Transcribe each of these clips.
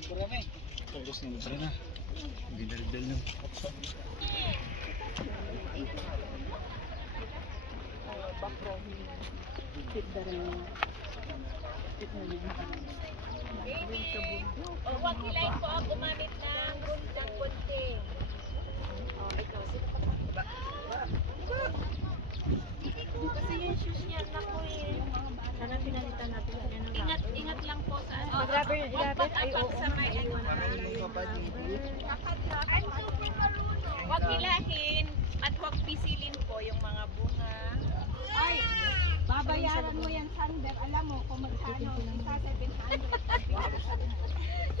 Sobra na eh. Tapos sobra na. Bidaldal ng kapsa. Huwag kilain po ang gumamit ng gunting. Ikaw, sino pa? Kasi yung shoes niya, naku eh. Sana pinalitan natin. Ingat lang po sa ano. Mag-rubber ay oo. Sa may huwag hilahin at huwag pisilin po yung mga bunga. Ay, babayaran mo yan, Sander. Alam mo kung magkano.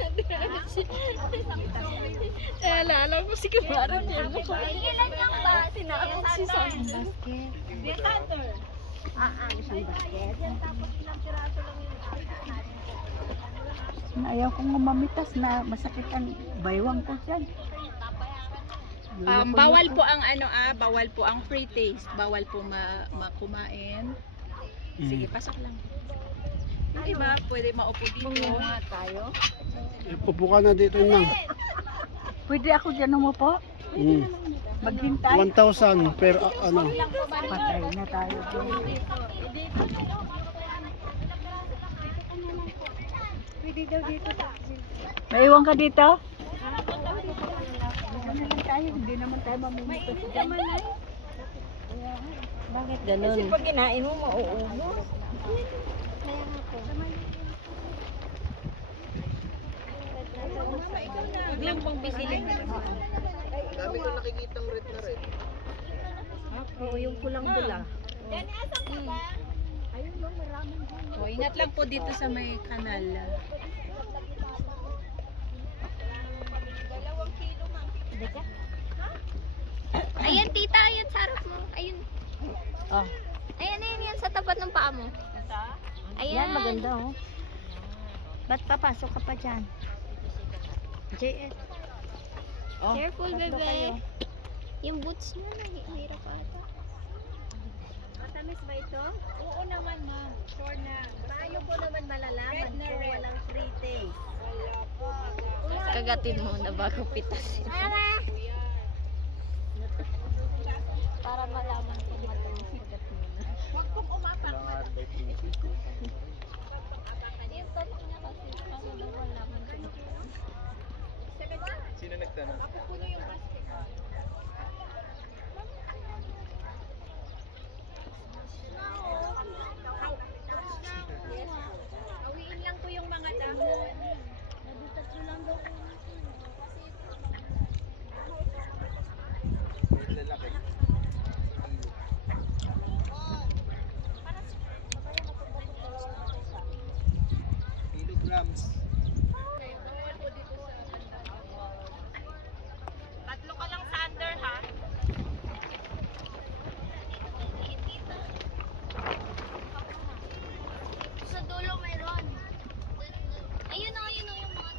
Isa 700. Alala ko si Kumarap yan. Ilan yung ba? Sinakot si Sander. Di Sander. Isang basket. Yan, tapos ilang piraso lang yung Ayaw kong mamitas na masakit ang baywang ko dyan. Bawal po ang bawal po ang free taste. Bawal po makumain. Sige, pasok lang. Hindi ba pwede maupo dito? tayo. Upo ka na dito, ma'am. Pwede ako dyan umupo? Maghintay? 1,000 per ano. Patay na tayo. Pwede daw dito. Maiwan ka dito? Ano lang tayo, hindi naman tayo mamimitas. Bakit ganun? Kasi pag kinain mo, mauubos. Kaya nga po. Huwag lang pong pisilin. Dami ko nakikitang red na red. Oo, yung pulang-pula. O, ingat lang po dito sa may kanal. Ayan, tita, ayan sa harap mo. Ayun. Oh. Ayan, yan sa tapat ng paa mo. Ayan. Yan, maganda oh. Ba't papasok ka pa dyan? JS. Oh, Careful, tatlo bebe. kayo. Yung boots niya, mahirap ata. Matamis ba ito? Oo naman, ma'am. Sure na. Paano po naman malalaman kung walang free taste? Kagatin mo na bago pitasin. Para malaman kung matamis sigat mo na. Huwag pong umapak. Yung tatak niya kasi, para daw malaman ko. Sino nagtanong? Awiin lang po yung mga dahon. Kilograms. Tatlo ka lang, Sander, ha? Sa dulo mayroon. Ayun o, yung mga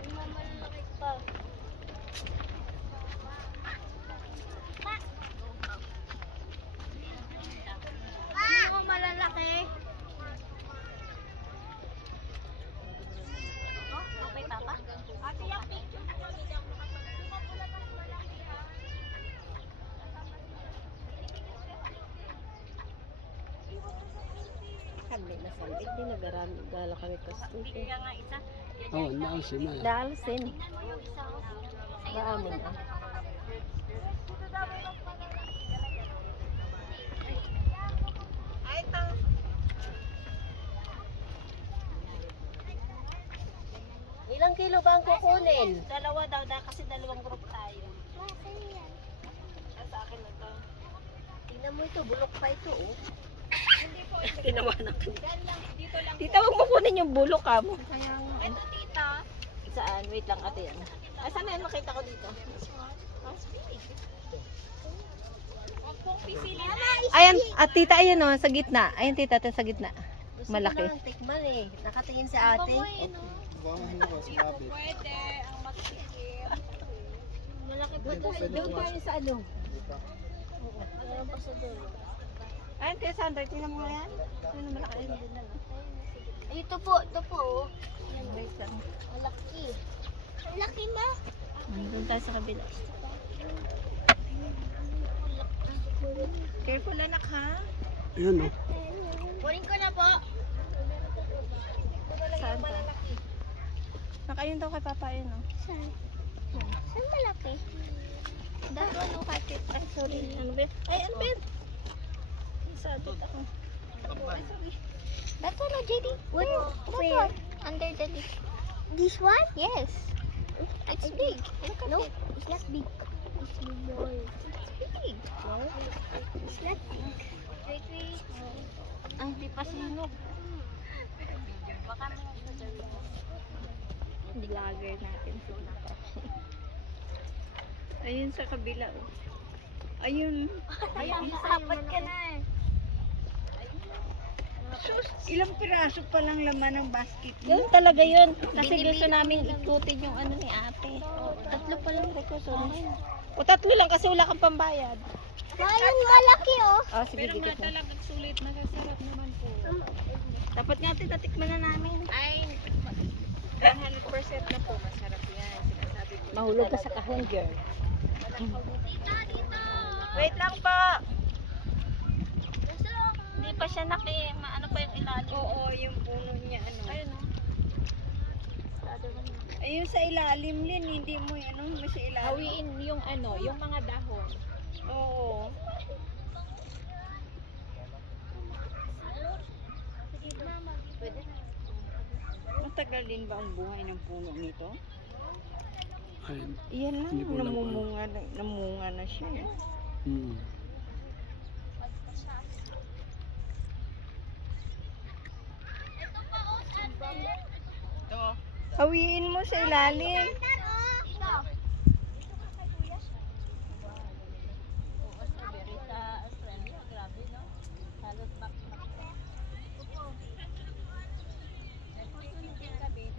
yung mga malalaki pa. Yung mga malalaki. Okay, papa? Ate, yung picture ko kami lang. Sabi na sabi, di nagala kami kastuso. Kaya nga isa. Oh, naalsin na. Dalsin. Baamin ah. Ay, tang. Ilang kilo ba ang kukunin? Dalawa daw, kasi dalawang group tayo. Sa akin na to. Tingnan mo ito, bulok pa ito oh. Hindi po. Tinawanan ko. Yan lang, dito lang. Tita, huwag mo kunin yung bulok ha mo. Ito, tita. Saan? Wait lang ate yan. Ay, saan yan? Makita ko dito. Huwag pong pisilin. Ayan, at tita, ayan o, sa gitna. Ayan tita, sa gitna. Malaki. Tikman eh. Nakatingin sa ate. Baboy, no? Hindi ba sinabi? Pwede, ang magsikim. Malaki pa daw. Doon tayo sa ano. Meron pa sa dulo. Ayan, kaya Sandra, tingnan mo nga yan. Ano malaki yun din na. Ito po, oh. isang. Malaki. Ang laki ma. Doon tayo sa kabila. Careful anak ha. Ayan o. Kunin ko na po. Saan to? Nakayon daw kay Papa yun, oh. Saan? Saan malaki? Dato ano kapit? Ay, sorry. Ano ba? Ay, ano ba yun? Sabit ako. Ay, sorry. Dato no, JD. What? Where? Under the list. This one? Yes. It's big. No, it's not big. It's small. It's big. No, it's not big. Wait, wait. Ay, hindi pa sinog. Dilager natin sila. Ayun sa kabila, oh. Ayun. Ayun, apat ka na eh. Ilang piraso pa lang laman ng basket mo? Yun talaga yun. Kasi gusto namin ikutin yung ano ni ate. Tatlo pa lang request. O tatlo lang kasi wala kang pambayad. Ayun, malaki oh. Oh, sige, dikit mo. Talagang sulit, masasarap naman po. Dapat nga titikman na namin. Ay, 100% na po, masarap yan. Sinasabi ko. Mahulog ka sa kahon, girl. Dito, dito. Wait lang po. Gusto. Hindi pa siya ano pa yung ilalim. Oo, yung puno niya ano. Ayun o. Ayun sa ilalim din, hindi mo ano, may sa ilalim. Hawiin yung ano, yung mga dahon. Oo. Pwede na. Matagal din ba ang buhay ng puno nito? Ayan. Iyan lang, Hindi ko alam namunga na siya. Hmm. Ito pa oh, ate. Hawiin mo sa ilalim. Ito.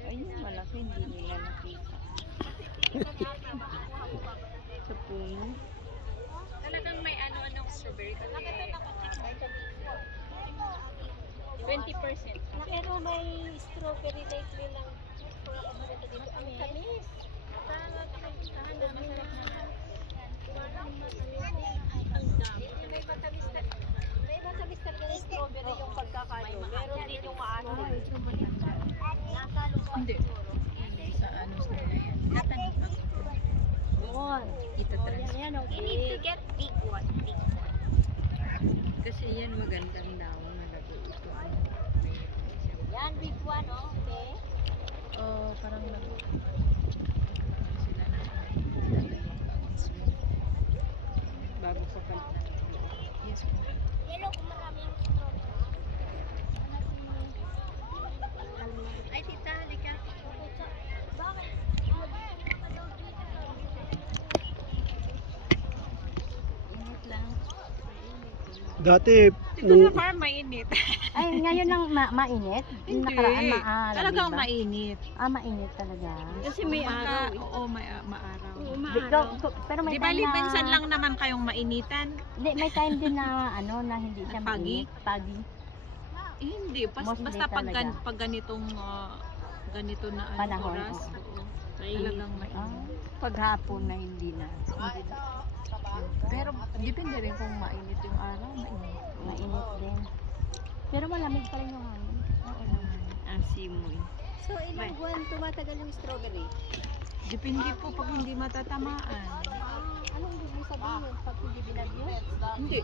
Ayun, malaki, hindi nila nakita. Sa puno. Talagang may ano-anong strawberry kasi 20%. Pero may strawberry lately lang. Ang tamis. Sana masarap naman. Ang dami. May matamis na. May matamis talaga ng strawberry yung pagkakano. Meron din yung maasim. Nasa lupa Hindi. siguro. Sa ano nila yan. Tatanim ako. Yun. Itatrans. Yan, You need to get big one. Big one. Kasi yan magandang daw na lagay ito. Yan, big one, oh. Okay. Oh, parang sila na. Bago sa palitan. Yes po. Yellow kung maraming strawberry. Ay, tita, halika. Bakit? Init lang. Dati, Ito nung, na parang mainit. Ay, ngayon lang mainit? Yung nakaraan maalam, Talagang diba? mainit. Mainit talaga. Kasi may araw. Oo, may maaraw. Pero may Di ba time na... minsan lang naman kayong mainitan? Hindi, may time din na na hindi siya Pagi? mainit. Pagi. Hindi, Mostly basta pag, talaga. pag ganitong ganito na ano, Panahon, oras, oo. oo, talagang mainit. Paghapon na hindi na. Pero depende rin kung mainit yung araw, mainit. Mainit din. Pero malamig pa rin yung hangin. Oo naman. Ang simoy. So, ilang buwan tumatagal yung strawberry? Depende po pag hindi matatamaan. Anong ibig mo sabihin pag hindi binagyo? Hindi.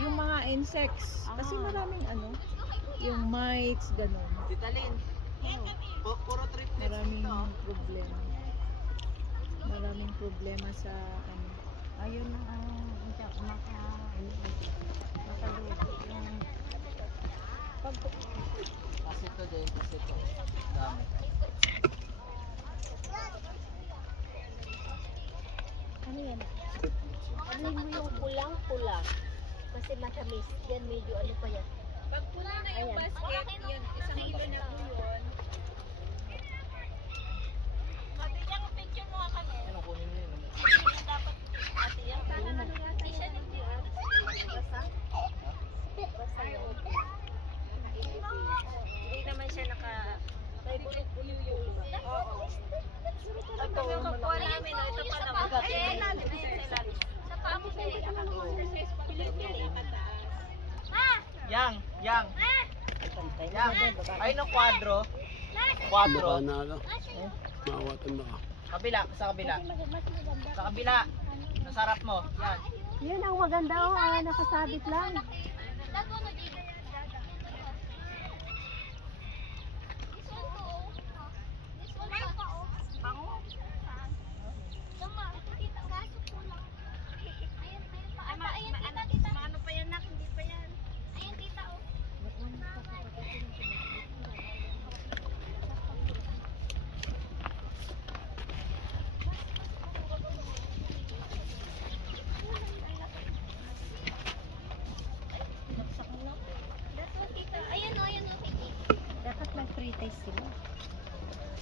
Yung mga insects. Kasi maraming ano, yung mites, gano'n. Maraming problema. Maraming problema sa ano. Ayun na makaluto yung Ano yan? Ano mo yung pulang-pula? Kasi matamis. Yan medyo ano pa yan. Pag puno na yung basket, yun, isang kilo na po yun. Hindi naman siya naka... May bulok-bulok yung Ito yung kapwa namin. Ito pa naman. Ayan, ilalim. Sa paa mo sa Yang. Yang. Ayun ang kwadro. Kwadro. Baka na ano. Maawatan baka. Kabila, sa kabila. Sa kabila. Sa sarap mo. Yan. Yun ang maganda nakasabit lang. Ano pa yan, nak? Hindi pa yan. Ayan, tita, oh. That's what tita. Ayan o, tita. Dapat mag-free taste sila.